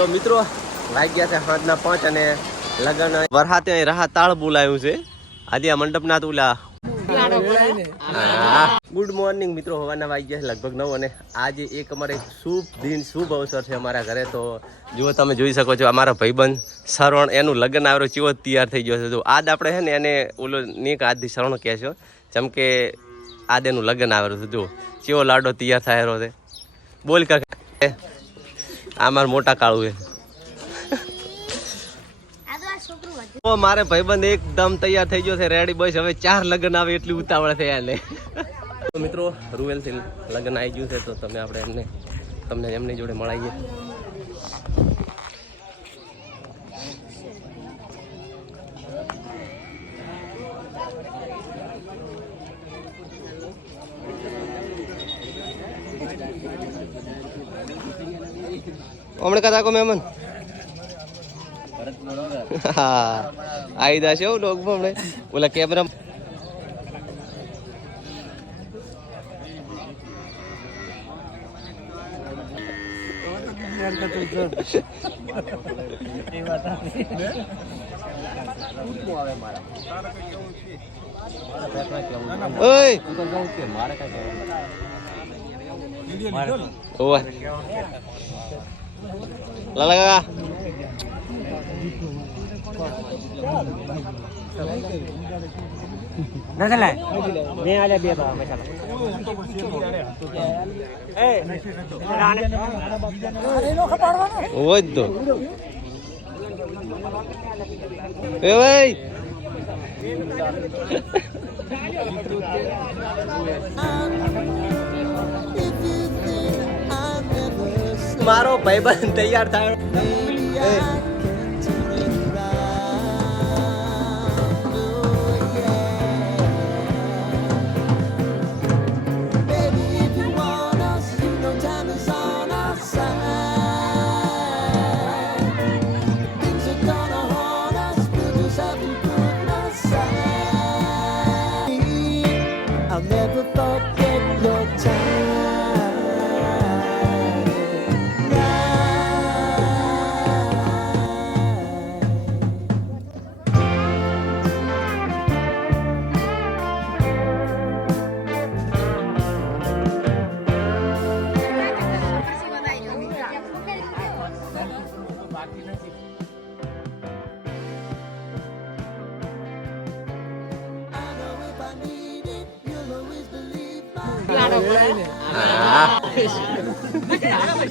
તો મિત્રો વાગ્યા છે 5:30 અને લગન વરહાતે રાહ તાળ બોલાયું છે આજે આ મંડપના તુલા ગુડ મોર્નિંગ મિત્રો હવાના વાગ્યા છે લગભગ 9 અને આજે એક અમારે શુભ દિન શુભ અવસર છે અમારા ઘરે તો જો તમે જોઈ શકો છો અમારા ભાઈબંધ શ્રવણ એનું લગ્ન આવ્યો ચેવો તૈયાર થઈ ગયો છે તો આજ આપણે છે ને એને ઓલો નીક આજથી શ્રવણ કહે છે જેમ કે આજ એનું લગ્ન આવેલું છે જો ચેવો લાડો તૈયાર થયેલો છે બોલ કા આ મારું મોટા કાળું છે તો મારે ભાઈબંધ એકદમ તૈયાર થઈ ગયો છે રેડી બસ હવે 4 લગ્ન આવે એટલી ઉતાવળ થયા ને તો મિત્રો રૂવેલથી લગ્ન આવી ગયું છે તો તમે આપણે તમને એમની જોડે મળાવીએ હમણાં કદા કો મહેમાન હા આવી જશે એવું ડોગ હમણે ઓલા કેમેરા લાલા કાકા નખલા મે આલ્યા બે બા મસાલા એ રાણે એનો ખપાડવાનો ઓય તો એ ભાઈ મારો ભાઈબંધ તૈયાર થાય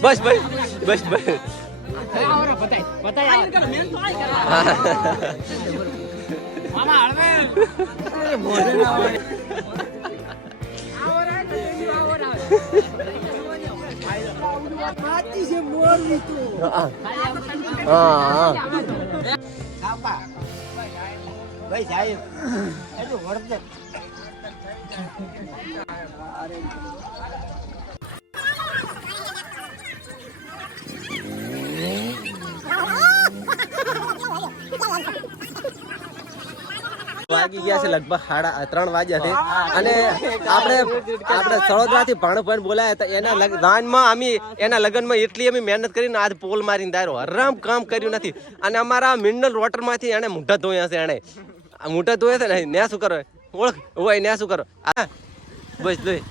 બસ બસ બસ બસ વાગી ગયા છે લગભગ 3:30 વાગ્યા છે અને આપણે સળોદરા થી ભાણુભાઈ બોલાયા હતા એના લગ્નમાં અમે એના લગ્નમાં એટલી અમે મહેનત કરીને આજ પોલ મારીને દાયરો આરામ કામ કર્યું નથી અને અમારા મિનરલ વોટર માંથી એને મોઢા ધોયા છે એને મોઢા ધોયા છે ને ન્યા શું કરો ઓળખ હોય ન્યા શું કરો બસ જોઈ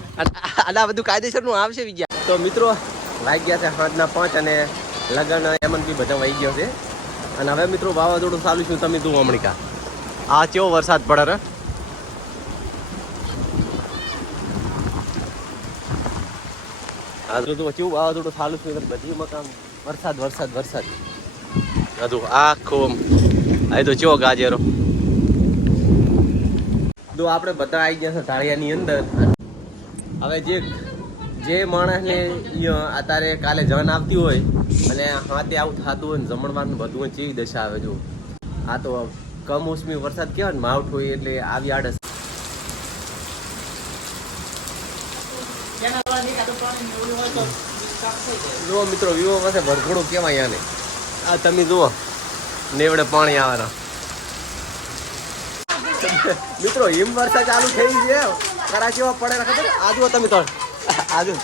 આ બધું કાયદેસર નું આવશે વિજ્ઞા તો મિત્રો વાગ્યા છે 5:30 અને લગ્ન એમન બી બધા વાગી ગયો છે અને હવે મિત્રો વાવાઝોડું ચાલુ છું તમે જુઓ હમણાં આ કેવો વરસાદ પડે રે આ તો કેવું વાવાઝોડું ચાલુ છે બધી મકાન વરસાદ વરસાદ વરસાદ હજુ આખો આ તો કેવો ગાજેરો તો આપણે બધા આવી ગયા છે ધાળિયાની અંદર હવે જે માણસને અત્યારે કાલે જન આવતી હોય અને હાથે આવું થતું હોય ને જમણવાનું બધું હોય કેવી દશા આવે જો આ તો કમોસમી વરસાદ કહેવાય ને માવઠ હોય એટલે આવી આડસ જુઓ મિત્રો વિવો પાસે ભરઘોડો કેવાય આને આ તમે જુઓ નેવડે પાણી આવવાના મિત્રો હિમ વર્ષા ચાલુ થઈ છે કરા કેવા પડે ખબર આજુ તમે તો આજુ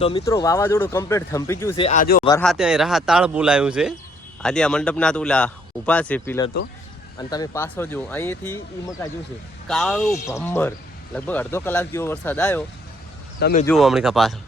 તો મિત્રો વાવાઝોડું કમ્પ્લીટ થંભી ગયું છે. આ જો વરહાતે અહીં રાહત તાળ બોલાયું છે. આજે આ મંડપના તો ઓલા ઊભા છે પિલર તો. અને તમે પાછળ જુઓ અહીંથી ઈ મકા જોશે કાળું ભમ્મર લગભગ અડધો કલાક જેવો વરસાદ આવ્યો. તમે જુઓ હમણાં પાછળ